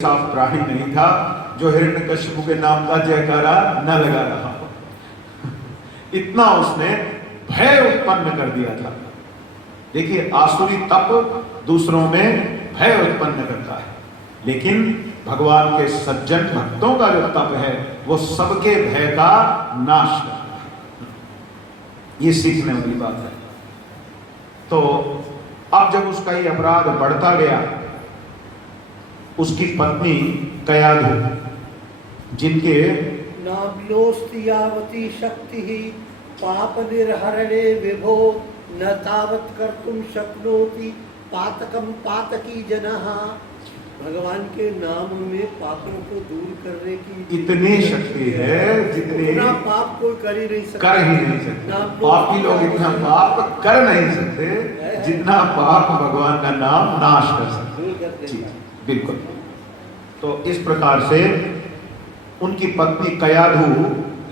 साफ प्राणी नहीं था जो हिरण्यकशिपु के नाम का जयकारा न लगा रहा हो। इतना उसने भय उत्पन्न कर दिया था। देखिए, आसुरी तप दूसरों में भय उत्पन्न करता है, लेकिन भगवान के सज्जन भक्तों का जो तप है वो सबके भय का नाश करता है। ये सीखने वाली बात है। तो अब जब उसका ये अपराध बढ़ता गया, उसकी पत्नी कयाधु, जिनके नाभ्योस्तियावती शक्ति ही पाप निर्हरणे विभो न तावत कर्तुम शक्नोति पातकम पातकी जनः। भगवान के नाम में पापों को दूर करने की इतनी शक्ति है जितनी पाप कोई कर ही नहीं सकता, कर ही नहीं सकते। पापी लोग इतना पाप कर नहीं सकते जितना पाप भगवान का नाम नाश कर सकते। बिल्कुल। तो इस प्रकार से उनकी पत्नी कयाधु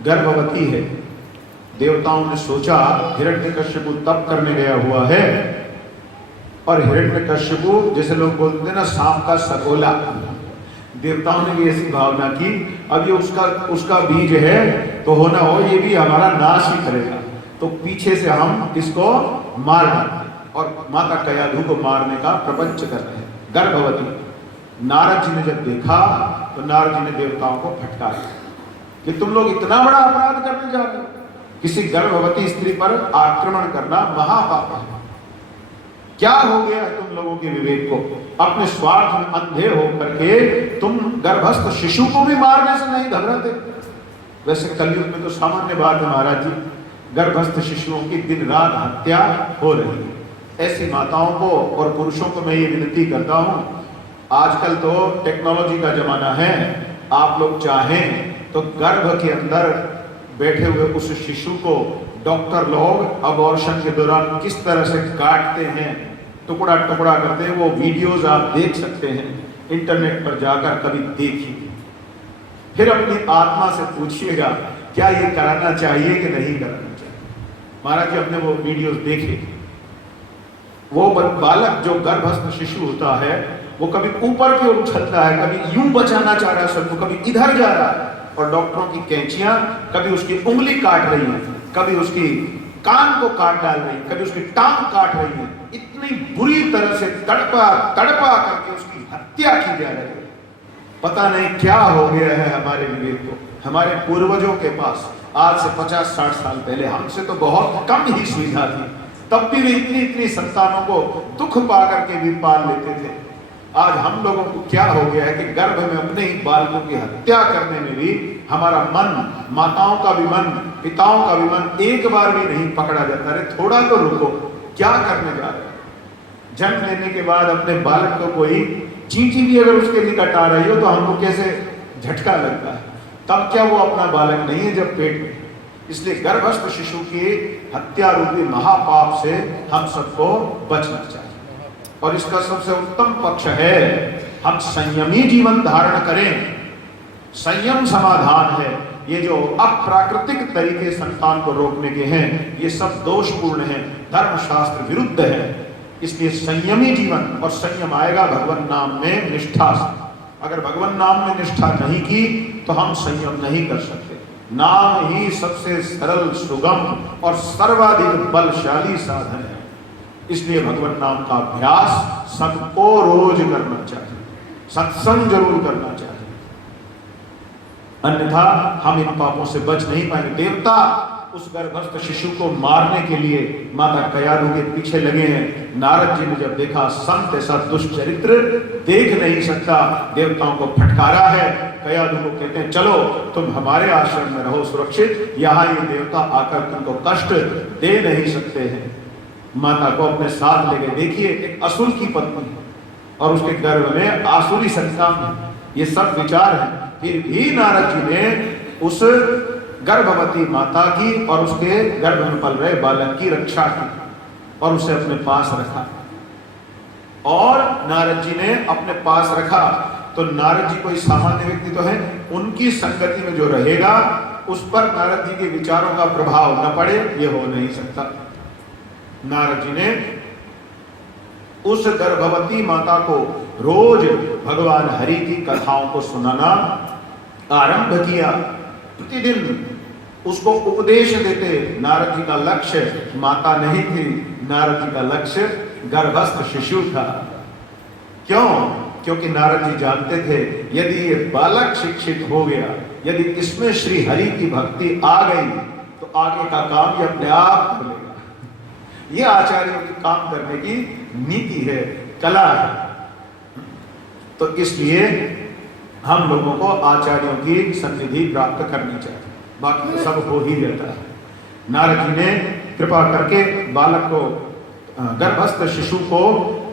गर्भवती है। देवताओं ने सोचा हिरण्यकश्यपु तप करने गया हुआ है, और हिरण्यकश्यपु जैसे लोग बोलते हैं ना, सांप का सकोला। देवताओं ने भी ऐसी भावना की, अब ये उसका बीज है तो होना हो ये भी हमारा नाश ही करेगा, तो पीछे से हम इसको मार डालें। और माता कयाधु को मारने का प्रपंच कर रहे हैं, गर्भवती। नारद जी ने जब देखा तो नारद जी ने देवताओं को फटकारा कि तुम लोग इतना बड़ा अपराध करने जा रहे हो, किसी गर्भवती स्त्री पर आक्रमण करना महापाप है। क्या हो गया है तुम लोगों के विवेक को? अपने स्वार्थ में अंधे होकर के तुम गर्भस्थ शिशु को भी मारने से नहीं घबराते? वैसे कलयुग में तो सामान्य बात है महाराज जी, गर्भस्थ शिशुओं की दिन रात हत्या हो रही है। ऐसी माताओं को और पुरुषों को मैं ये विनती करता हूं, आजकल तो टेक्नोलॉजी का जमाना है, आप लोग चाहें तो गर्भ के अंदर बैठे हुए उस शिशु को डॉक्टर लोग अबॉर्शन के दौरान किस तरह से काटते हैं, टुकड़ा टुकड़ा करते हैं, वो वीडियोस आप देख सकते हैं इंटरनेट पर जाकर, कभी देखिए। फिर अपनी आत्मा से पूछिएगा क्या ये कराना चाहिए कि नहीं कराना चाहिए। महाराज जी, अपने वो वीडियोस देखे। वो बालक जो गर्भस्थ शिशु होता है वो कभी ऊपर की ओर उछलता है, कभी यूं बचाना चाह रहा है सबको, कभी इधर जा रहा है, और डॉक्टरों की कैंचियां कभी उसकी उंगली काट रही है, कभी उसकी कान को काट डाल रही है, कभी उसकी टांग काट रही है। इतनी बुरी तरह से तड़पा तड़पा करके उसकी हत्या की जा रही है। पता नहीं क्या हो गया है हमारे विवेक को। हमारे पूर्वजों के पास आज से 50-60 साल पहले हमसे तो बहुत कम ही सुविधा थी, तब भी वे इतनी संतानों को दुख पा करके भी पाल लेते थे। आज हम लोगों को क्या हो गया है कि गर्भ में अपने ही बालकों की हत्या करने में भी हमारा मन, माताओं का भी मन, पिताओं का भी मन एक बार भी नहीं पकड़ा जाता। अरे थोड़ा तो रुको, क्या करने जा रहे हैं? जन्म लेने के बाद अपने बालक को कोई चींटी भी अगर उसके निकट आ रही हो तो हमको कैसे झटका लगता है, तब क्या वो अपना बालक नहीं है जब पेट में? इसलिए गर्भस्थ शिशु की हत्या रूपी महापाप से हम सबको बचना चाहिए। और इसका सबसे उत्तम पक्ष है हम संयमी जीवन धारण करें। संयम समाधान है। ये जो अप्राकृतिक तरीके संतान को रोकने के हैं, ये सब दोषपूर्ण हैं, धर्मशास्त्र विरुद्ध है। इसलिए संयमी जीवन, और संयम आएगा भगवान नाम में निष्ठा से। अगर भगवान नाम में निष्ठा नहीं की तो हम संयम नहीं कर सकते। नाम ही सबसे सरल, सुगम और सर्वाधिक बलशाली साधन है। इसलिए भगवान नाम का अभ्यास सबको रोज करना चाहिए, सत्संग जरूर करना चाहिए, अन्यथा हम इन पापों से बच नहीं पाएंगे। देवता उस गर्भस्थ शिशु को मारने के लिए माता कयाधु के पीछे लगे हैं। नारद जी ने जब देखा संत ऐसा दुष्चरित्र देख नहीं सकता, देवताओं को फटकारा है। कयाधु को कहते हैं चलो तुम हमारे आश्रम में रहो सुरक्षित, यहाँ ये देवता आकर तुमको कष्ट दे नहीं सकते हैं। माता को अपने साथ ले गए। देखिए, एक असुर की पत्नी और उसके गर्भ में आसुरी संतान है, ये सब विचार है। फिर भी नारद जी ने उस गर्भवती माता की और उसके गर्भ में पल रहे बालक की रक्षा की और उसे अपने पास रखा। और नारद जी ने अपने पास रखा तो नारद जी कोई सामान्य व्यक्ति तो है, उनकी संगति में जो रहेगा उस पर नारद जी के विचारों का प्रभाव न पड़े, ये हो नहीं सकता। नारद जी ने उस गर्भवती माता को रोज भगवान हरि की कथाओं को सुनाना आरंभ किया। प्रतिदिन उसको उपदेश देते। नारद जी का लक्ष्य माता नहीं थी, नारद जी का लक्ष्य गर्भस्थ शिशु था। क्यों? क्योंकि नारद जी जानते थे यदि ये बालक शिक्षित हो गया, यदि इसमें श्री हरि की भक्ति आ गई तो आगे का काम ये अपने आप कर लेगा। ये आचार्यों की काम करने की नीति है, कला है। तो इसलिए हम लोगों को आचार्यों की सन्निधि प्राप्त करनी चाहिए, बाकी तो सब हो ही जाता है। नारद जी ने कृपा करके बालक को, गर्भस्थ शिशु को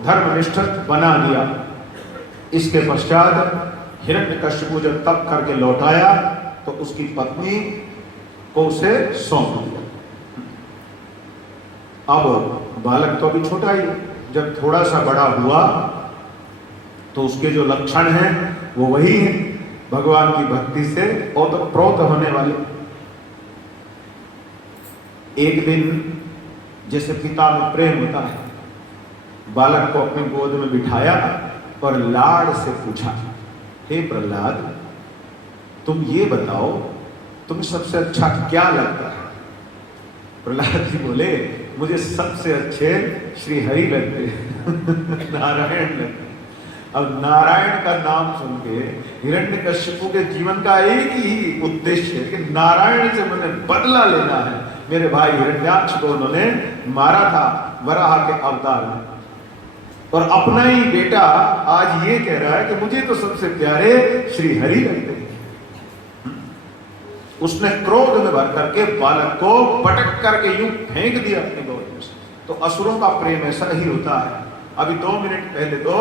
धर्मनिष्ठ बना दिया। इसके पश्चात हिरण्यकशिपु जब तप करके लौट आया तो उसकी पत्नी को उसे सौंप दिया। अब बालक तो अभी छोटा ही, जब थोड़ा सा बड़ा हुआ तो उसके जो लक्षण हैं वो वही हैं, भगवान की भक्ति से ओतप्रोत होने वाले। एक दिन जैसे पिता में प्रेम होता है, बालक को अपने गोद में बिठाया और लाड से पूछा, हे प्रहलाद, तुम ये बताओ तुम्हें सबसे अच्छा क्या लगता है? प्रहलाद जी बोले, मुझे सबसे अच्छे श्री हरि लगते हैं नारायण लगते। अब नारायण का नाम सुन के हिरण्यकशिपु के जीवन का एक ही उद्देश्य है कि नारायण से मुझे बदला लेना है। मेरे भाई हिरण्याक्ष को उन्होंने मारा था वराह के अवतार में, और अपना ही बेटा आज ये कह रहा है कि मुझे तो सबसे प्यारे श्री हरि लगते हैं। उसने क्रोध में भर करके बालक को पटक करके यूं फेंक दिया अपने गोद में। तो असुरों का प्रेम ऐसा ही होता है। अभी 2 मिनट पहले तो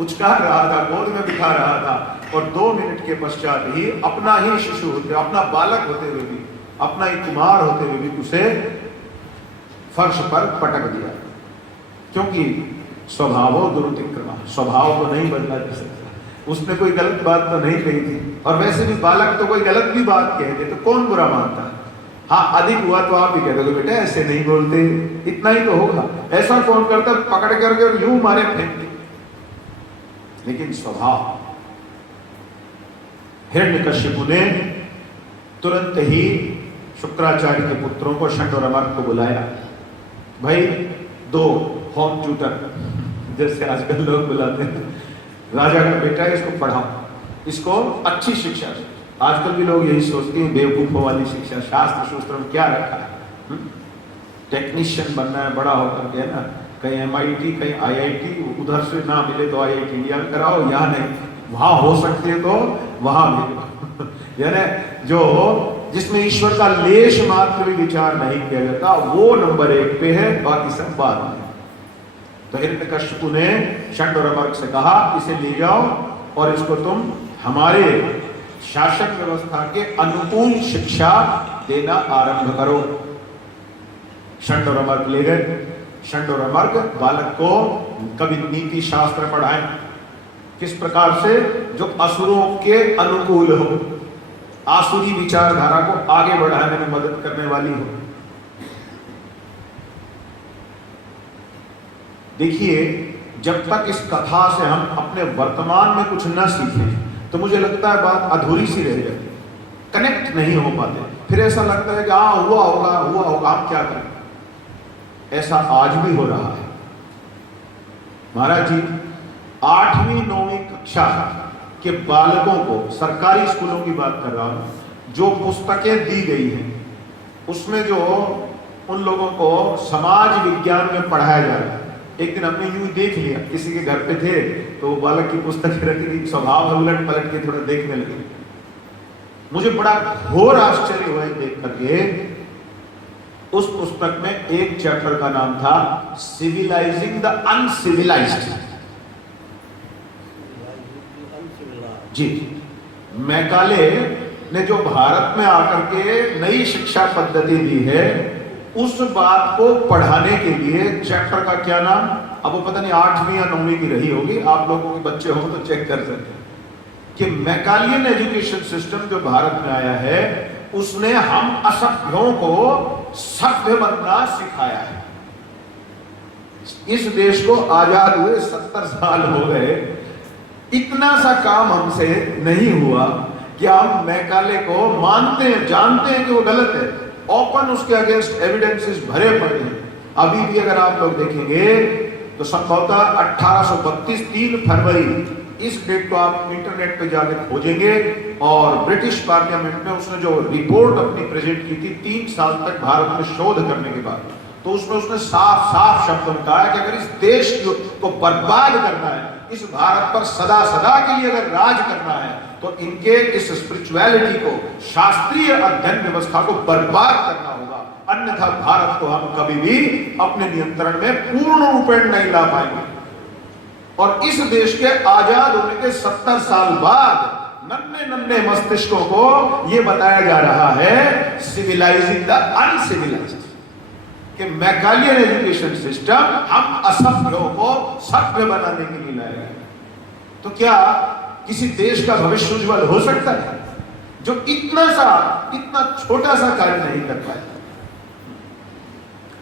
उचकार रहा था, गोद में बिठा रहा था, और 2 मिनट के पश्चात ही अपना ही शिशु होते, अपना बालक होते हुए भी, अपना ही कुमार होते हुए भी उसे फर्श पर पटक दिया। क्योंकि स्वभावो दुरुतिक्रमा, स्वभाव तो नहीं बदला जा सकता। उसने कोई गलत बात तो नहीं कही थी, और वैसे भी बालक तो कोई गलत भी बात कह दे तो कौन बुरा मानता है? हाँ, अधिक हुआ तो आप ही कह दोगे बेटा ऐसे नहीं बोलते, इतना ही तो होगा। ऐसा कौन करता, पकड़ करके यूं मारे फेंकते। लेकिन स्वभाव, हिरण्यकशिपु ने तुरंत ही शुक्राचार्य के पुत्रों को, षंड और अमर्क को बुलाया। भाई 2 होम ट्यूटर, जैसे आजकल लोग बुलाते हैं, राजा का बेटा है, इसको पढ़ाओ, इसको अच्छी शिक्षा दो। आजकल भी लोग यही सोचते हैं बेवकूफों वाली शिक्षा, शास्त्र शूस्त्र में क्या रखा है, टेक्नीशियन बनना है बड़ा होकर के, है ना, कहीं MIT कहीं IIT, उधर से ना मिले तो IIT इंडिया में कराओ, यहाँ नहीं, वहां हो सकते है तो वहां भेजो यानी जो जिसमें ईश्वर का लेश मात्र भी विचार नहीं किया जाता वो नंबर 1 पे है, बाकी सब बाद में। तो हिरण्यकशिपु ने षंड और अमर्क से कहा, इसे ले जाओ और इसको तुम हमारे शासन व्यवस्था के अनुकूल शिक्षा देना आरंभ करो। षंड और अमर्क ले गए। षंड और अमर्क बालक को कभी नीति शास्त्र पढ़ाएं, किस प्रकार से जो असुरों के अनुकूल हो, आसुरी विचारधारा को आगे बढ़ाने में मदद करने वाली हो। देखिए, जब तक इस कथा से हम अपने वर्तमान में कुछ न सीखें तो मुझे लगता है बात अधूरी सी रह जाती, कनेक्ट नहीं हो पाते। फिर ऐसा लगता है कि हाँ हुआ होगा, हम क्या करें। ऐसा आज भी हो रहा है। महाराज जी 8वीं 9वीं कक्षा के बालकों को, सरकारी स्कूलों की बात कर रहा हूं, जो पुस्तकें दी गई हैं उसमें जो उन लोगों को समाज विज्ञान में पढ़ाया जा रहा है। एक दिन हमने यूं देख लिया, किसी के घर पे थे तो वो बालक की पुस्तक रखी थी, स्वभाव में उलट पलट के थोड़ा देखने लगे। मुझे बड़ा घोर आश्चर्य हुआ देख करके। उस पुस्तक में एक चैप्टर का नाम था सिविलाइजिंग द अनसिविलाइज्ड। जी, मैकाले ने जो भारत में आकर के नई शिक्षा पद्धति दी है उस बात को पढ़ाने के लिए चैप्टर का क्या नाम, अब वो पता नहीं 8वीं या 9वीं की रही होगी, आप लोगों के बच्चे हो तो चेक कर सकते हैं कि मैकालियन एजुकेशन सिस्टम जो भारत में आया है उसने हम असभ्यों को सभ्य बनना सिखाया है। इस देश को आजाद हुए 70 साल हो गए, इतना सा काम हमसे नहीं हुआ कि हम मैकाले को मानते हैं, जानते हैं कि वो गलत है, ओपन उसके अगेंस्ट एविडेंसेस भरे पड़े हैं। अभी भी अगर आप लोग देखेंगे तो संभवतः 1832 3 फरवरी इस डेट को आप इंटरनेट पे जाके खोजेंगे, और ब्रिटिश पार्लियामेंट में उसने जो रिपोर्ट अपनी प्रेजेंट की थी 3 साल तक भारत में शोध करने के बाद, तो उसमें उसने साफ साफ शब्दों में कहा कि अगर इस देश को बर्बाद करना है, इस भारत पर सदा सदा के लिए अगर राज करना है, तो इनके इस स्पिरिचुअलिटी को, शास्त्रीय अध्ययन व्यवस्था को बर्बाद करना होगा, अन्यथा भारत को हम कभी भी अपने नियंत्रण में पूर्ण रूपेण नहीं ला पाएंगे। और इस देश के आजाद होने के 70 साल बाद नन्हे नन्हे मस्तिष्कों को यह बताया जा रहा है, सिविलाइजिंग द अनसिविलाइज्ड, कि मैकालियन एजुकेशन सिस्टम हम असभ्यों को सभ्य बनाने के लिए लाएगा। तो क्या किसी देश का भविष्य उज्जवल हो सकता है जो इतना छोटा सा कार्य नहीं कर पाया?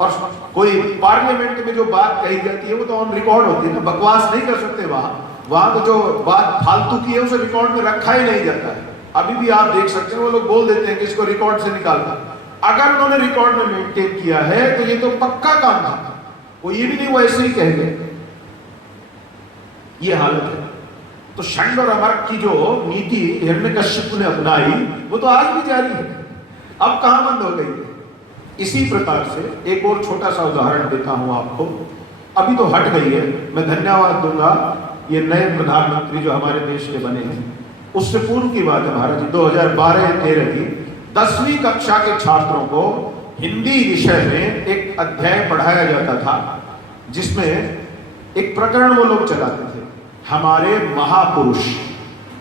और कोई पार्लियामेंट में जो बात कही जाती है वो तो ऑन रिकॉर्ड होती है ना, बकवास नहीं कर सकते वहां तो जो बात फालतू की है उसे रिकॉर्ड में रखा ही नहीं जाता है। अभी भी आप देख सकते हैं वो लोग बोल देते हैं कि इसको रिकॉर्ड से निकालना। अगर उन्होंने रिकॉर्ड में मेंटेन किया है तो ये तो पक्का काम था, वो ये भी नहीं वो ऐसे ही कह गए। ये हालत है। तो षंड और अमर्क की जो नीति हिरण्यकश्यप ने अपनाई वो तो आज भी जारी है, अब कहां बंद हो गई है। इसी प्रकार से एक और छोटा सा उदाहरण देता हूं आपको, अभी तो हट गई है, मैं धन्यवाद दूंगा ये नए प्रधानमंत्री जो हमारे देश के बने हैं, उससे पूर्व की बात है महाराज जी, 2012-13 की 10वीं कक्षा के छात्रों को हिंदी विषय में एक अध्याय पढ़ाया जाता था जिसमें एक प्रकरण वो लोग चलाते थे, हमारे महापुरुष।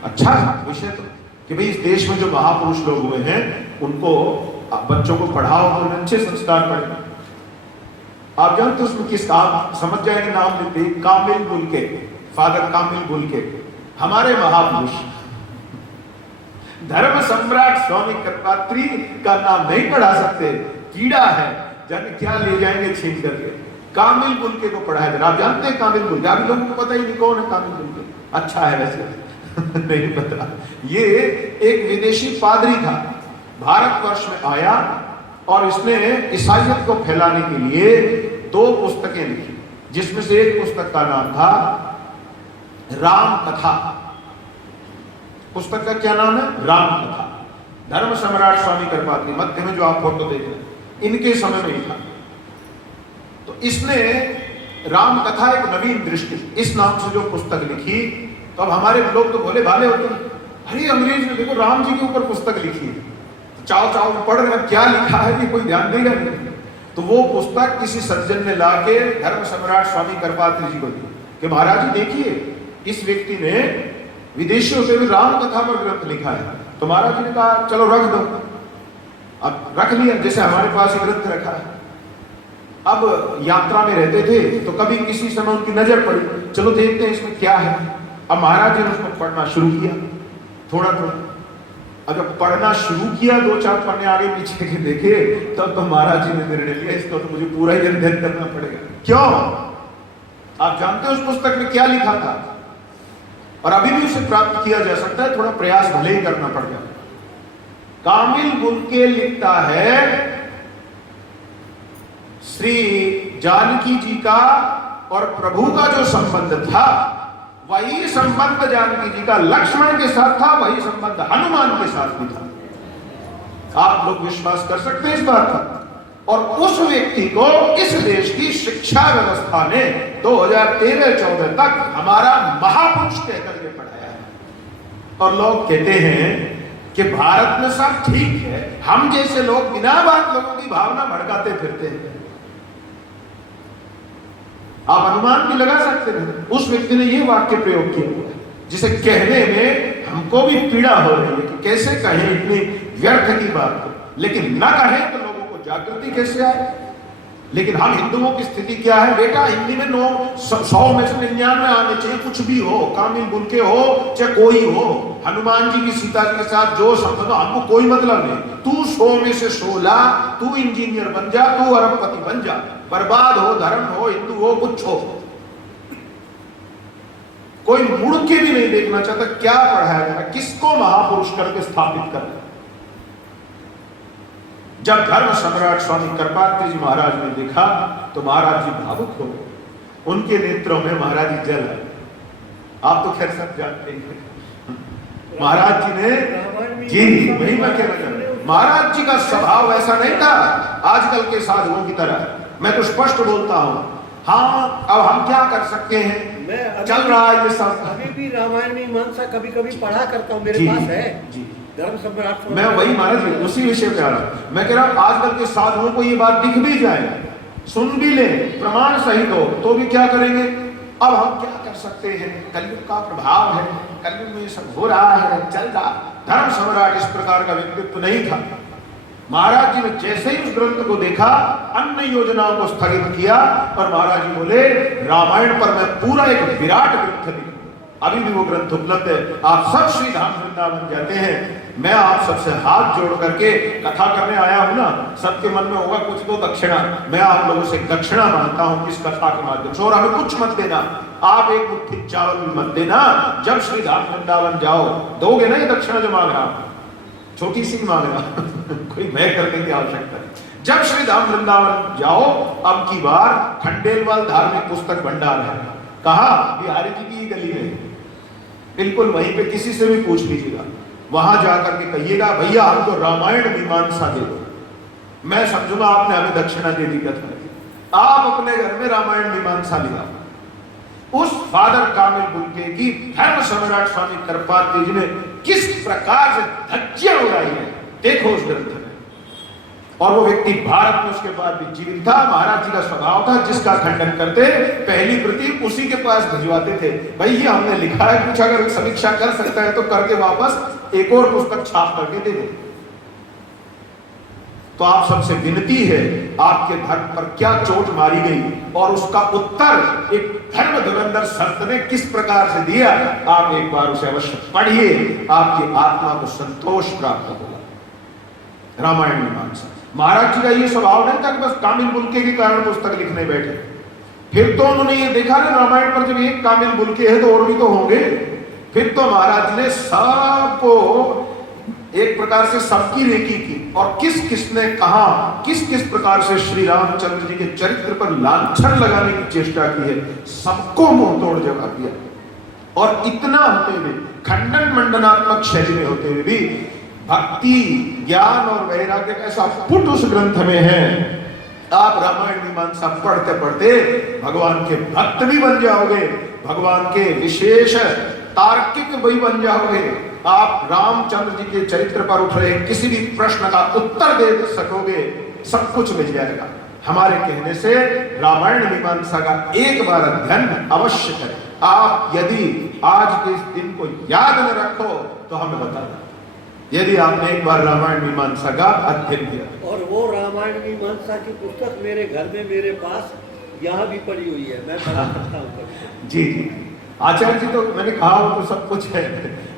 अच्छा विषय तो कि भाई इस देश में जो महापुरुष लोग हुए हैं उनको बच्चों को पढ़ाओ तो अच्छे संस्कार पढ़े। आप जानते उसमें किस आप समझ जाएंगे, नाम लेते कामिल बुलके, फादर कामिल बुलके, हमारे महापुरुष। धर्म सम्राट स्वामी कृपात्री का नाम नहीं पढ़ा सकते, कीड़ा है, जाने क्या ले जाएंगे छीन करके। कामिल बुलके को पढ़ाया जाए। आप जानते हैं कामिल बुलके? अभी लोगों को पता ही नहीं कौन है कामिल बुलके। अच्छा है वैसे नहीं पता। ये एक विदेशी पादरी था, भारतवर्ष में आया और इसने ईसाईयत को फैलाने के लिए 2 पुस्तकें लिखी, जिसमें से एक पुस्तक का नाम था राम कथा। पुस्तक का क्या नाम है? राम कथा। धर्म सम्राट स्वामी कृपात्री, मध्य में जो आप फोटो देख रहे हैं, इनके समय में ही था। तो इसने राम कथा एक नवीन दृष्टि इस नाम से जो पुस्तक लिखी, तो अब हमारे लोग तो भोले भाले होते हैं, अरे अंग्रेज ने देखो राम जी के ऊपर पुस्तक लिखी है, चाव चाव पढ़ रहे क्या लिखा है कि कोई ध्यान देगा नहीं। तो वो पुस्तक किसी सज्जन ने लाके धर्म सम्राट स्वामी कृपात्री जी को दी कि महाराज जी देखिए इस व्यक्ति ने विदेशी होते हुए राम कथा पर ग्रंथ लिखा है। तो महाराज जी ने कहा चलो रख दो। अब रख लिया, जैसे हमारे पास एक ग्रंथ रखा है। अब यात्रा में रहते थे तो कभी किसी समय उनकी नजर पड़ी, चलो देखते हैं इसमें क्या है। अब महाराज जी ने उसको पढ़ना शुरू किया थोड़ा थोड़ा। अब जब पढ़ना शुरू किया 2-4 पन्ने आगे पीछे के देखे, तब तो महाराज जी ने निर्णय लिया इसको तो मुझे पूरा ही अध्ययन करना पड़ेगा। क्यों? आप जानते हो उस पुस्तक में क्या लिखा था? और अभी भी उसे प्राप्त किया जा सकता है, थोड़ा प्रयास भले ही करना पड़ जाए। कामिल बुलके लिखता है श्री जानकी जी का और प्रभु का जो संबंध था, वही संबंध जानकी जी का लक्ष्मण के साथ था, वही संबंध हनुमान के साथ भी था। आप लोग विश्वास कर सकते हैं इस बात पर? और उस व्यक्ति को इस देश की शिक्षा व्यवस्था ने 2013-14 तक हमारा महापुरुष कहकर के पढ़ाया है। और लोग कहते हैं कि भारत में सब ठीक है, हम जैसे लोग बिना बात लोगों की भावना भड़काते फिरते हैं। आप अनुमान भी लगा सकते हैं, उस व्यक्ति ने यह वाक्य प्रयोग किया हुआ है जिसे कहने में हमको भी पीड़ा हो रही है कि कैसे कहें इतनी व्यर्थ की बात को, लेकिन न कहें तो लोगों को जागृति कैसे आए। लेकिन हम हिंदुओं की स्थिति क्या है बेटा? हिंदी में 100 में से 99 आने चाहिए, कुछ भी हो, कामिल बुलके हो चाहे कोई हो, हनुमान जी की सीता के साथ जो संबंध, हमको कोई मतलब नहीं। तू 100 में से 100 ला, तू इंजीनियर बन जा, तू अरबपति बन जा, बर्बाद हो, धर्म हो, हिंदू हो, कुछ हो, कोई मुड़ के भी नहीं देखना चाहता क्या पढ़ाया जा रहा, किसको महापुरुष करके स्थापित कर। जब धर्म सम्राट स्वामी कृपात्री जी महाराज ने देखा तो महाराज जी भावुक हो गए, उनके नेत्रों में महाराज जी जल है। आप तो खैर सब जानते हैं महाराज जी ने, जी वही मैं कहना चाह रहा हूं, महाराज जी का स्वभाव ऐसा नहीं था आजकल के साधुओं की तरह। मैं तो स्पष्ट बोलता हूं, हाँ अब हम क्या कर सकते हैं, चल रहा है ये सब। अभी भी रामायण मीमांसा कभी कभी पढ़ा करता हूँ, मेरे पास है जी। धर्म सम्राट। मैं वही महाराज जी उसी विषय पे आ रहा हूं। मैं कह रहा हूं आजकल के साधुओं को ये बात दिख भी जाए, सुन भी ले, प्रमाण सहित हो, तो भी क्या करेंगे। अब हम क्या कर सकते हैं, कलयुग का प्रभाव है, कलयुग में सब हो रहा है, चल रहा। धर्म सम्राट इस प्रकार का व्यक्तित्व नहीं था। महाराज जी ने जैसे ही उस ग्रंथ को देखा, अन्य योजनाओं को स्थगित किया और महाराज जी बोले रामायण पर मैं पूरा एक विराट ग्रंथ लिखूंगा। अभी भी वो ग्रंथ उपलब्ध है, आप सब श्री धाम वृंदावन जाते हैं, मैं आप सबसे हाथ जोड़ करके कथा करने आया हूं ना, सबके मन में होगा कुछ तो दक्षिणा, मैं आप लोगों से दक्षिणा मांगता हूं इस कथा के माध्यम से, और हमें कुछ मत देना, आप एक मुट्ठी चावल भी मत देना। जब श्री धाम वृंदावन जाओ दोगे ना ये दक्षिणा जो मांग रहा, छोटी सी मांग रहा कोई भय करने की आवश्यकता नहीं। जब श्री धाम वृंदावन जाओ, अब की बार खंडेलवाल धार्मिक पुस्तक भंडार है, कहा बिहारी जी की गली में, बिल्कुल वहीं पे किसी से भी पूछ लीजिएगा, वहां जाकर के कहिएगा भैया हमको रामायण मीमांसा दे दो, मैं समझूंगा आपने हमें दक्षिणा दे दी कथा। आप अपने घर में रामायण मीमांसा लिया। उस फादर कामिल बुल्के की धर्म सम्राट स्वामी कृपात्री जी ने किस प्रकार से धज्जियां उड़ाई है देखो उस ग्रंथ में। और वो व्यक्ति भारत में उसके बाद भी जीवित था। महाराज जी का स्वभाव था जिसका खंडन करते पहली प्रति उसी के पास भिजवाते थे, भाई ये हमने लिखा है, कुछ अगर समीक्षा कर सकता है तो करके वापस एक और पुस्तक छाप करके दे दे। तो आप सबसे विनती है, आपके धर्म पर क्या चोट मारी गई और उसका उत्तर एक धर्म धुरंधर संत ने किस प्रकार से दिया, आप एक बार उसे अवश्य पढ़िए, आपकी आत्मा को संतोष प्राप्त होगा। रामायण मीमांसा महाराज जी का ये स्वभाव नहीं था कि बस कामिल बुल्के के कारण पुस्तक लिखने बैठे, फिर तो उन्होंने ये देखा ना रामायण पर जब एक कामिल बुल्के है तो और भी तो होंगे। फिर तो महाराज जी ने सबको एक प्रकार से सबकी रेकी की और किस किस ने कहा, किस किस प्रकार से श्री रामचंद्र जी के चरित्र पर लांछन लगाने की चेष्टा की है, सबको मुंह तोड़ जवाब दिया। और इतना होते हुए, खंडन मंडनात्मक शैली में होते हुए भी भक्ति ज्ञान और वैराग्य का ऐसा पुट उस ग्रंथ में है, आप रामायण मीमांसा पढ़ते पढ़ते भगवान के भक्त भी बन जाओगे, भगवान के विशेष तार्किक भी बन जाओगे। आप रामचंद्र जी के चरित्र पर उठ रहे किसी भी प्रश्न का उत्तर दे सकोगे, सब कुछ मिल जाएगा। हमारे कहने से रामायण मीमांसा का एक बार अध्ययन अवश्य करें। आप यदि आज के इस दिन को याद न रखो तो हमें बता दें, यदि आपने एक बार रामायण मीमांसा का अध्ययन किया। और वो रामायण मीमांसा की पुस्तक मेरे घर में मेरे पास यहाँ भी पड़ी हुई है, मैं पढ़ा सकता हूँ। जी जी, आचार्य जी तो मैंने कहा तो सब कुछ है,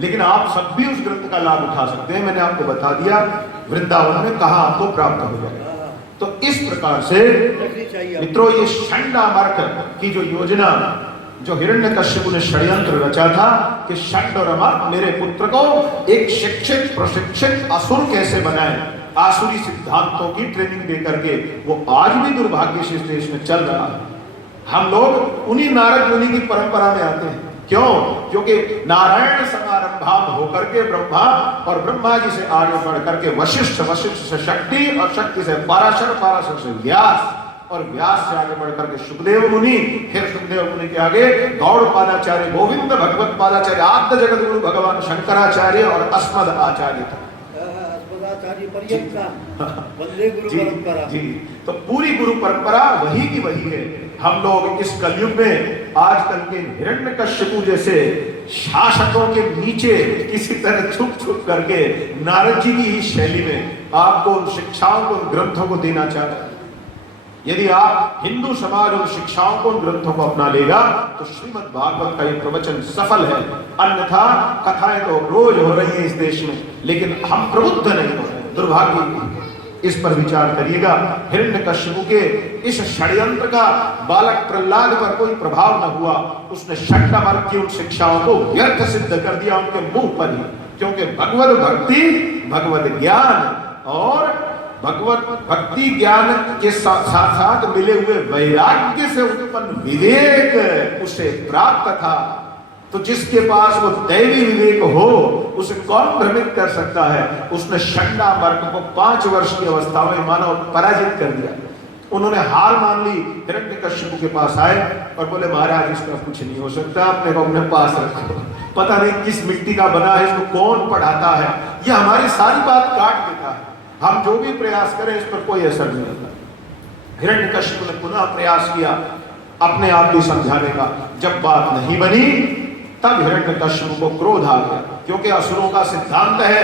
लेकिन आप सब भी उस ग्रंथ का लाभ उठा सकते हैं। मैंने आपको बता दिया वृंदावन में कहा आपको प्राप्त हो जाएगा। तो इस प्रकार से मित्रों ये षंडामर्क की जो योजना जो हिरण्यकश्यप ने षड्यंत्र रचा था कि षंड और अमर्क मेरे पुत्र को एक शिक्षित प्रशिक्षित असुर कैसे बनाए, आसुरी सिद्धांतों की ट्रेनिंग दे करके, वो आज भी दुर्भाग्य से इस देश में चल रहा है। हम लोग उन्हीं नारद मुनि की परंपरा में आते हैं। क्यों? क्योंकि नारायण समारंभात होकर के ब्रह्मा और ब्रह्मा जी से आगे बढ़ करके वशिष्ठ, वशिष्ठ से शक्ति और शक्ति से पराशर, पराशर से व्यास और व्यास से आगे बढ़ करके सुखदेव मुनि, फिर सुखदेव मुनि के आगे गौड़ पादाचार्य, गोविंद भगवत पादाचार्य, आद्य जगत गुरु भगवान शंकराचार्य और अस्मद आचार्य था। वंदे गुरु परंपरा। जी, तो पूरी गुरु परंपरा वही की वही है। हम लोग इस कलयुग में आजकल के हिरण्यकश्यप जैसे शासकों के नीचे किसी तरह छुप छुप करके नारद जी की ही शैली में आपको उन शिक्षाओं को, ग्रंथों को देना चाह रहे हैं। यदि आप हिंदू समाज और शिक्षाओं को, ग्रंथों को अपना लेगा तो श्रीमद् भागवत का ये प्रवचन सफल है। अन्यथा कथाएं तो रोज हो रही है इस देश में, लेकिन हम प्रबुद्ध नहीं हो रहे, दुर्भाग्य। इस पर विचार करिएगा। हिरण्यकश्यप के इस षड्यंत्र का बालक प्रहलाद पर कोई प्रभाव न हुआ। उसने षट्मार्ग की उन शिक्षाओं को व्यर्थ सिद्ध कर दिया उनके मुंह पर ही, क्योंकि भगवत भक्ति, भगवत ज्ञान और भगवत भक्ति ज्ञान के साथ साथ मिले हुए वैराग्य से उत्पन्न विवेक उसे प्राप्त था। तो जिसके पास वो दैवी विवेक हो उसे कौन भ्रमित कर सकता है। उसने षंडा वर्ग को 5 वर्ष की अवस्था में मानव पराजित कर दिया। उन्होंने हार मान ली। हिरण्यकश्यप के पास आए और बोले महाराज इसका कुछ नहीं हो सकता, अपने को अपने पास रखो, पता नहीं किस मिट्टी का बना है, इसको कौन पढ़ाता है, ये हमारी सारी बात काट देता है, हम जो भी प्रयास करें इस पर कोई असर नहीं होता। हिरण्यकश्यप ने पुनः प्रयास किया अपने आप को समझाने का। जब बात नहीं बनी तब हिरण्यकश्यप को क्रोध आ गया, क्योंकि असुरों का सिद्धांत है,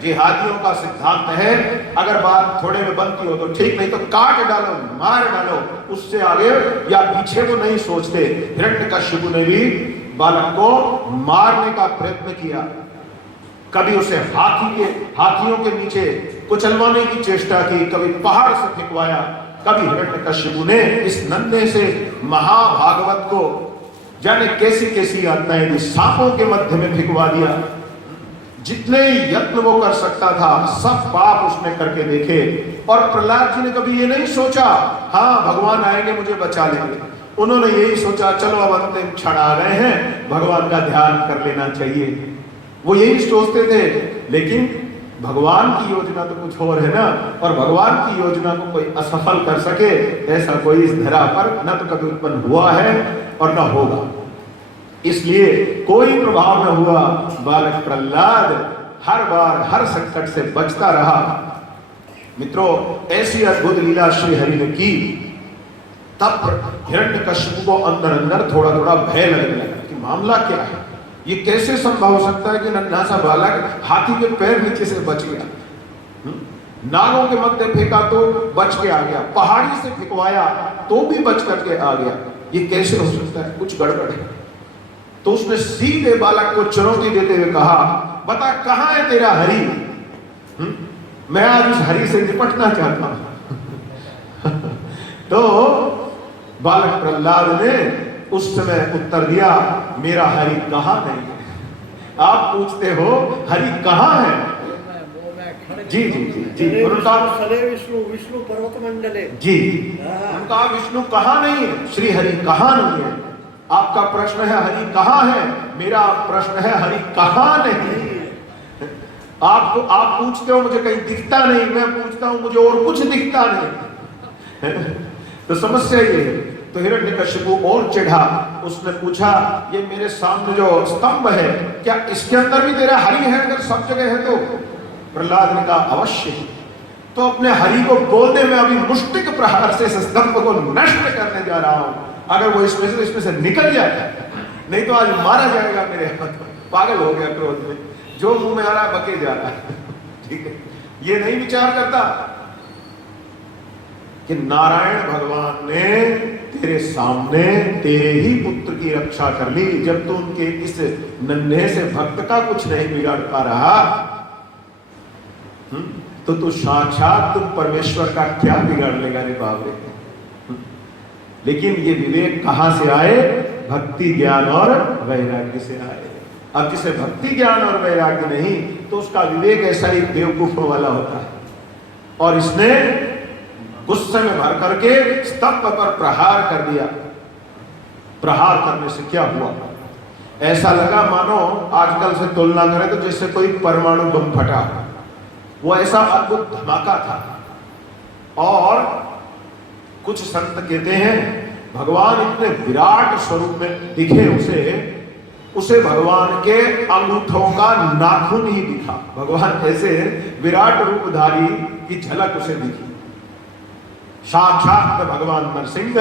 जिहादियों का सिद्धांत है, अगर बात थोड़े में बनती हो तो ठीक, नहीं तो काट डालो, मार डालो, उससे आगे या पीछे वो नहीं सोचते। हिरण्यकश्यप ने भी बालक को मारने का प्रयत्न किया। कभी उसे हाथियों के नीचे कुचलवाने की चेष्टा की, कभी पहाड़ से फेंकवाया, कभी हिरण्यकश्यप ने इस नन्हे से महाभागवत को जाने कैसी कैसी यातनाएं दी, सांपों के मध्य में फेंकवा दिया। जितने यत्न वो कर सकता था सब पाप उसने करके देखे। और प्रहलाद जी ने कभी ये नहीं सोचा हाँ भगवान आएंगे मुझे बचा लेंगे। उन्होंने यही सोचा चलो अब अंतिम क्षण आ गए हैं, भगवान का ध्यान कर लेना चाहिए। वो यही सोचते थे, लेकिन भगवान की योजना तो कुछ और है ना। और भगवान की योजना को कोई असफल कर सके ऐसा कोई इस धरा पर न तो कभी उत्पन्न हुआ है और न होगा। इसलिए कोई प्रभाव न हुआ। बालक प्रहलाद हर बार हर संकट से बचता रहा। मित्रों, ऐसी अद्भुत लीला श्री हरि ने की। तब हिरण्यकश्यप को अंदर अंदर थोड़ा थोड़ा भय लगने लगा कि मामला क्या है, ये कैसे संभव हो सकता है कि नन्हा सा बालक हाथी के पैर नीचे से बच गया, नागों के मध्य फेंका तो बच के आ गया, पहाड़ी से फेंकवाया तो भी बच करके आ गया, ये कैसे हो सकता है, कुछ गड़बड़ है। तो उसने सीधे बालक को चुनौती देते हुए कहा बता कहां है तेरा हरि, मैं आज उस हरि से निपटना चाहता हूं। तो बालक प्रहलाद ने उस समय उत्तर दिया मेरा हरि कहां नहीं है। आप पूछते हो हरि कहां है? जी जी जी जी उनका विष्णु पर्वत मंडले जी उनका विष्णु कहां नहीं है, श्री हरि कहां नहीं है। आपका प्रश्न है हरि कहां है, मेरा प्रश्न है हरि कहां नहीं। आप पूछते हो मुझे कहीं दिखता नहीं, मैं पूछता हूं मुझे और कुछ दिखता नहीं। तो समस्या ये है। तो हिरण्यकश्यप और चिढ़ा, उसने पूछा ये मेरे सामने जो स्तंभ है क्या इसके अंदर भी तेरा हरि है? अगर सब जगह है तो? प्रहलाद ने कहा अवश्य। तो अपने हरि को बोलने में अभी मुष्टिक प्रहार से इस स्तंभ को नष्ट करने जा रहा हूं, अगर वो इसमें से निकल जाए, नहीं तो आज मारा जाएगा मेरे हाथ। पागल हो गया क्रोध में, जो मुंह में आ रहा है बके जा रहा है। ठीक है, ये नहीं विचार करता कि नारायण भगवान ने तेरे सामने तेरे ही पुत्र की रक्षा कर ली, जब तू उनके इस नन्हे से भक्त का कुछ नहीं बिगाड़ पा रहा, तो तू साक्षात तुम परमेश्वर का क्या बिगाड़ लेगा रे बाप रे। लेकिन ये विवेक कहां से आए? भक्ति ज्ञान और वैराग्य से आए। अब जिसे भक्ति ज्ञान और वैराग्य नहीं तो उसका विवेक ऐसा ही बेवकूफों वाला होता है। और इसने गुस्से में भर करके स्तंभ पर प्रहार कर दिया। प्रहार करने से क्या हुआ? ऐसा लगा मानो आजकल से तुलना करें तो जैसे कोई परमाणु बम फटा, वो ऐसा अद्भुत धमाका था। और कुछ संत कहते हैं भगवान इतने विराट स्वरूप में दिखे उसे भगवान के अंगूठों का नाखून ही दिखा। भगवान ऐसे विराट रूपधारी की झलक उसे दिखी। साक्षात भगवान नरसिंह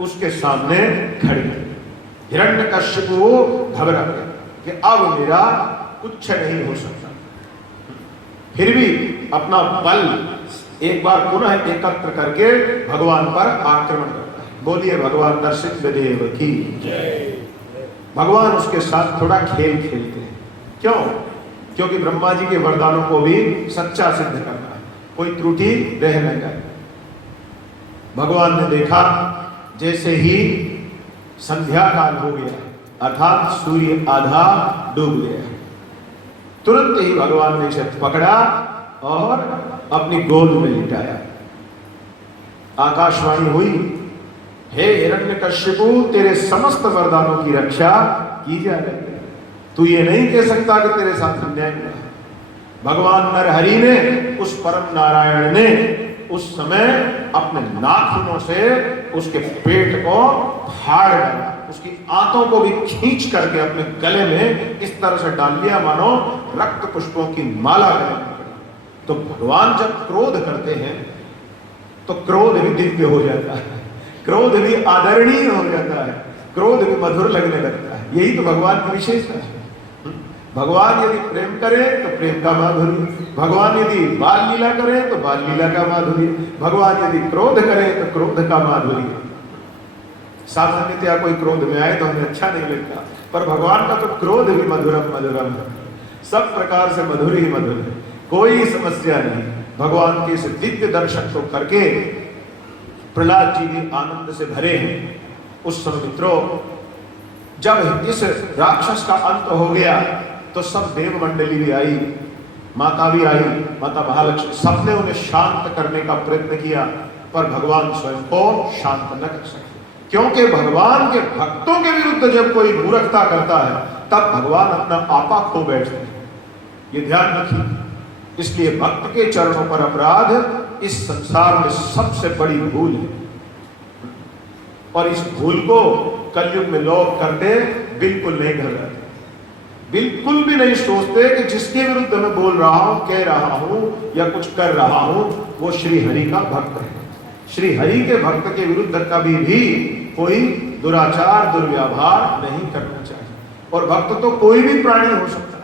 उसके सामने खड़े। हिरण्यकश्यप घबरा गया कि अब मेरा कुछ नहीं हो सकता। फिर भी अपना बल एक बार पुनः एकत्र करके भगवान पर आक्रमण करता है। बोलिए भगवान नरसिंहदेव की जय। भगवान उसके साथ थोड़ा खेल खेलते हैं। क्यों? क्योंकि ब्रह्मा जी के वरदानों को भी सच्चा सिद्ध करना है। कोई त्रुटि रह न जाए। भगवान ने देखा जैसे ही संध्या काल हो गया अर्थात सूर्य आधा डूब गया, तुरंत ही भगवान ने इसे पकड़ा और अपनी गोद में लिटाया। आकाशवाणी हुई, हे हिरण्यकश्यपु, तेरे समस्त वरदानों की रक्षा की जा रही है, तू ये नहीं कह सकता कि तेरे साथ अन्याय हुआ है। भगवान नरहरि ने, उस परम नारायण ने उस समय अपने नाखूनों से उसके पेट को फाड़ डाला, उसकी आंतों को भी खींच करके अपने गले में इस तरह से डाल लिया मानो रक्त पुष्पों की माला गले में पड़ी। तो भगवान जब क्रोध करते हैं तो क्रोध भी दिव्य हो जाता है, क्रोध भी आदरणीय हो जाता है, क्रोध भी मधुर लगने लगता है। यही तो भगवान की विशेषता है। भगवान यदि प्रेम करे तो प्रेम का माधुर्य, भगवान यदि बाल लीला करे तो बाल लीला का माधुर्य, भगवान यदि क्रोध करे तो क्रोध का माधुर्य। सामान्यतया कोई क्रोध में आए तो हमें अच्छा नहीं लगता, पर भगवान का तो क्रोध भी मधुरम मधुरम है, सब प्रकार से मधुर ही मधुर है, कोई समस्या नहीं। भगवान के इस दिव्य दर्शन को करके प्रहलाद जी भी आनंद से भरे हैं। उस समय मित्रों, जब इस राक्षस का अंत हो गया तो सब देव मंडली भी आई, माता भी आई, माता महालक्ष्मी, सबने उन्हें शांत करने का प्रयत्न किया, पर भगवान स्वयं को शांत न कर सके। क्योंकि भगवान के भक्तों के विरुद्ध जब कोई मूर्खता करता है तब भगवान अपना आपा खो बैठते हैं, ये ध्यान रखिए। इसलिए भक्त के चरणों पर अपराध इस संसार में सबसे बड़ी भूल है, और इस भूल को कलयुग में लोग करते बिल्कुल नहीं घबराते, बिल्कुल भी नहीं सोचते कि जिसके विरुद्ध मैं बोल रहा हूं, कह रहा हूं या कुछ कर रहा हूं वो श्री हरि का भक्त है। श्री हरि के भक्त के विरुद्ध कभी भी कोई दुराचार दुर्व्यवहार नहीं करना चाहिए, और भक्त तो कोई भी प्राणी हो सकता है।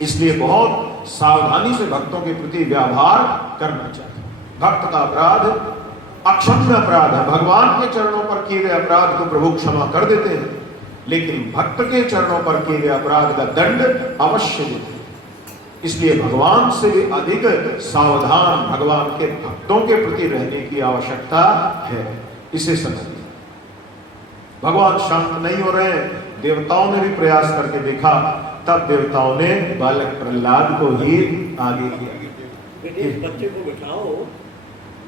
इसलिए बहुत सावधानी से भक्तों के प्रति व्यवहार करना चाहिए। भक्त का अपराध अक्षम्य अपराध है। भगवान के चरणों पर किए गए अपराध को प्रभु क्षमा कर देते हैं, लेकिन भक्त के चरणों पर किए गए अपराध का दंड अवश्य देते हैं। इसलिए भगवान से भी अधिक सावधान भगवान के भक्तों के प्रति रहने की आवश्यकता है। इसे समझिए। भगवान शांत नहीं हो रहे हैं, देवताओं ने भी प्रयास करके देखा, तब देवताओं ने बालक प्रहलाद को ही आगे किया। बेटे, बच्चे को बिठाओ,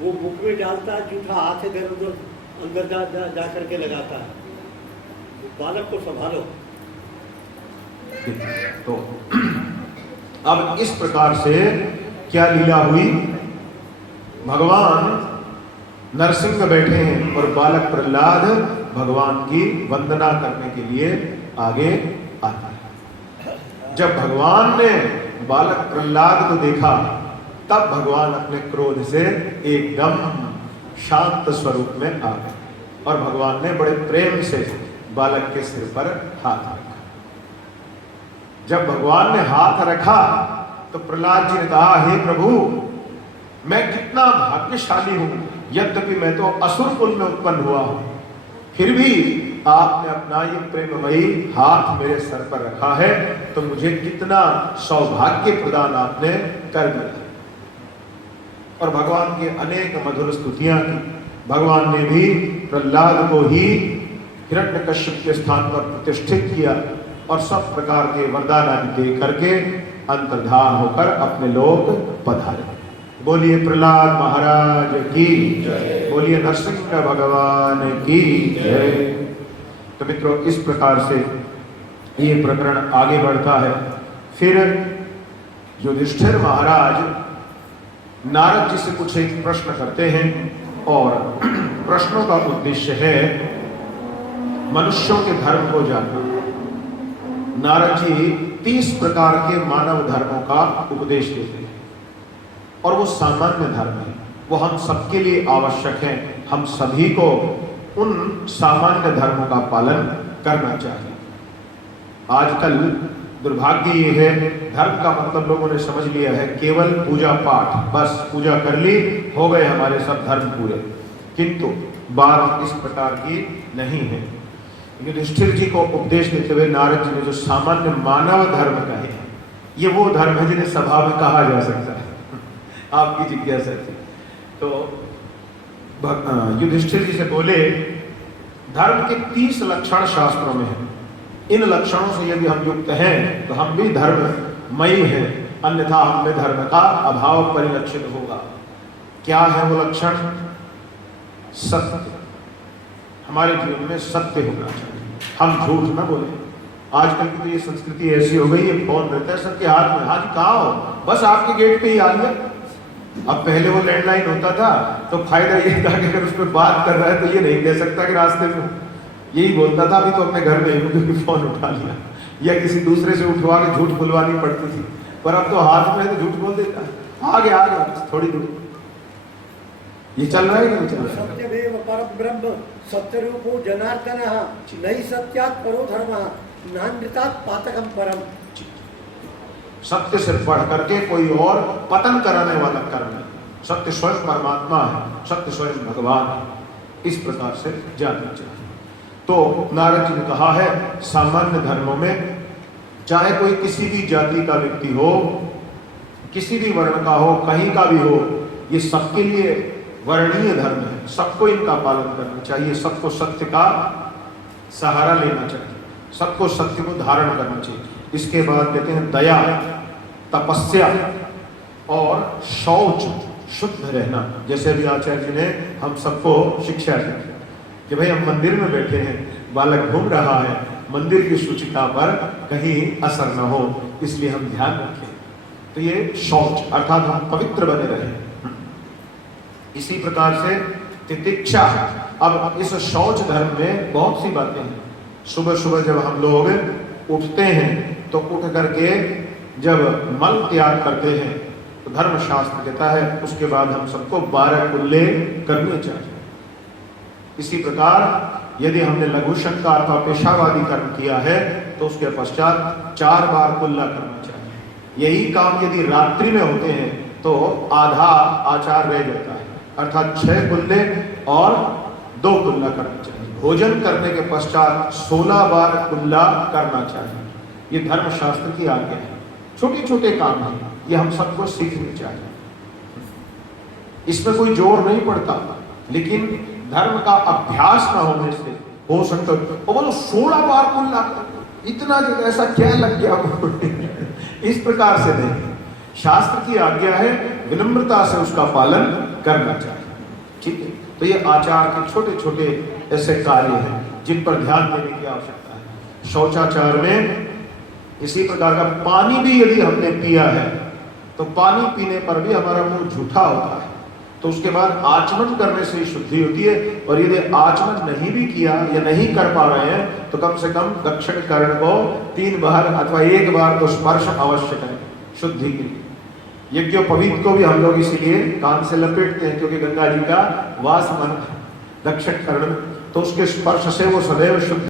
वो मुख में डालता है, जूठा हाथ इधर उधर अंदर जा करके लगाता है, बालक को संभालो। तो अब इस प्रकार से क्या लीला हुई, भगवान नरसिंह बैठे हैं और बालक प्रहलाद भगवान की वंदना करने के लिए आगे आता है। जब भगवान ने बालक प्रहलाद को देखा तब भगवान अपने क्रोध से एकदम शांत स्वरूप में आ गए, और भगवान ने बड़े प्रेम से बालक के सिर पर हाथ रखा। जब भगवान ने हाथ रखा तो प्रहलाद जी ने कहा, हे प्रभु, मैं कितना भाग्यशाली हूं, यद्यपि मैं तो असुर कुल में उत्पन्न हुआ हूं, फिर भी आपने अपना ये प्रेममयी हाथ मेरे सर पर रखा है, तो मुझे कितना सौभाग्य प्रदान आपने कर दिया। और भगवान के अनेक मधुर स्तुतियां की। भगवान ने भी प्रहलाद को ही हिरण्यकश्यप के स्थान पर प्रतिष्ठित किया और सब प्रकार के वरदान आदि दे करके अंतर्धान होकर अपने लोक पधारे। बोलिए प्रहलाद महाराज की जय, बोलिए नरसिंह भगवान की जय। तो मित्रों, इस प्रकार से ये प्रकरण आगे बढ़ता है। फिर युधिष्ठिर महाराज नारद जी से कुछ एक प्रश्न करते हैं, और प्रश्नों का उद्देश्य है मनुष्यों के धर्म को जानना। नारद जी 30 प्रकार के मानव धर्मों का उपदेश देते हैं, और वो सामान्य धर्म है, वो हम सबके लिए आवश्यक है। हम सभी को उन सामान्य धर्मों का पालन करना चाहिए। आजकल दुर्भाग्य ये है, धर्म का मतलब लोगों ने समझ लिया है केवल पूजा पाठ, बस पूजा कर ली, हो गए हमारे सब धर्म पूरे। किंतु बात इस प्रकार की नहीं है। युधिष्ठिर जी को उपदेश देते हुए नारद जी ने जो सामान्य मानव धर्म कहे, ये वो धर्म है जिन्हें सभा में कहा जा सकता है। आपकी जिज्ञासा थी। तो युधिष्ठिर जी से बोले, धर्म के 30 लक्षण शास्त्रों में है, इन लक्षणों से यदि हम युक्त हैं तो हम भी धर्ममयी हैं, अन्यथा हम में धर्म का अभाव परिलक्षित होगा। क्या है वो लक्षण? सत्य। हमारे जीवन में सत्य होना चाहिए, हम झूठ न बोले। आजकल की तो ये संस्कृति ऐसी हो गई है, फोन रहता है सबके हाथ में, हाँ जी कहाँ हो, बस आपके गेट पे ही आ गया। अब पहले वो लैंडलाइन होता था तो फायदा ये था कि अगर उस पर बात कर रहा है तो ये नहीं कह सकता कि रास्ते में, यही बोलता था अभी तो अपने घर में ही क्योंकि फोन उठा लिया, या किसी दूसरे से उठवा के झूठ बुलवानी पड़ती थी। पर अब तो हाथ में तो झूठ बोल देता है, आ गया थोड़ी दूर। ये चल रहा है कि नहीं चल रहा है? सत्यमेव परम ब्रह्म सत्यरूपो जनार्दनः नहि सत्यात् परो धर्मः नान्यतात् पातकं परम। सत्य से बढ़ करके कोई और पतन कराने वाला कर्म है। सत्य स्वयं परमात्मा है, सत्य स्वयं भगवान है। इस प्रकार से जानना चाहिए। तो नारद जी ने कहा है, सामान्य धर्मों में चाहे कोई किसी भी जाति का व्यक्ति हो, किसी भी वर्ण का हो, कहीं का भी हो, ये सबके लिए वर्णीय धर्म है। सबको इनका पालन करना चाहिए, सबको सत्य का सहारा लेना चाहिए, सबको सत्य को धारण करना चाहिए। इसके बाद कहते हैं दया, तपस्या और शौच, शुद्ध रहना। जैसे अभी आचार्य जी ने हम सबको शिक्षा दी कि भाई हम मंदिर में बैठे हैं, बालक घूम रहा है, मंदिर की शुचिता पर कहीं असर न हो, इसलिए हम ध्यान रखें। तो ये शौच अर्थात हम पवित्र बने रहें। इसी प्रकार से तितिक्षा। अब इस शौच धर्म में बहुत सी बातें हैं। सुबह सुबह जब हम लोग उठते हैं तो उठ करके जब मल त्याग करते हैं तो धर्मशास्त्र कहता है उसके बाद हम सबको 12 कुल्ले करने चाहिए। इसी प्रकार यदि हमने लघु शंका अथवा पेशावादी कर्म किया है तो उसके पश्चात 4 बार कुल्ला करना चाहिए। यही काम यदि रात्रि में होते हैं तो आधा आचार रह जाता है, अर्थात 6 कुल्ले और 2 कुल्ला करना चाहिए। भोजन करने के पश्चात 16 बार कुल्ला करना चाहिए। ये धर्मशास्त्र की आज्ञा है। छोटे छोटे काम हैं, ये हम सबको सीखने चाहिए। इसमें कोई जोर नहीं पड़ता, लेकिन धर्म का अभ्यास न होने से हो सकता है। और बोलो 16 बार कुल्ला, इतना ऐसा क्या लग गया? इस प्रकार से नहीं, शास्त्र की आज्ञा है, विनम्रता से उसका पालन करना चाहिए। ठीक है, तो ये आचार के छोटे छोटे ऐसे कार्य हैं जिन पर ध्यान देने की आवश्यकता है। शौचाचार में इसी प्रकार का पानी भी यदि हमने पिया है तो पानी पीने पर भी हमारा मुंह झूठा होता है, तो उसके बाद आचमन करने से ही शुद्धि होती है। और यदि आचमन नहीं भी किया या नहीं कर पा रहे हैं तो कम से कम दक्षिण कर्ण को 3 बार अथवा 1 बार तो स्पर्श अवश्य करें शुद्धि के लिए। यज्ञोपवीत को भी हम लोग इसीलिए कान से लपेटते हैं क्योंकि गंगा जी का वास मन दक्षिण कर्ण, तो उसके स्पर्श से वो सदैव शुद्ध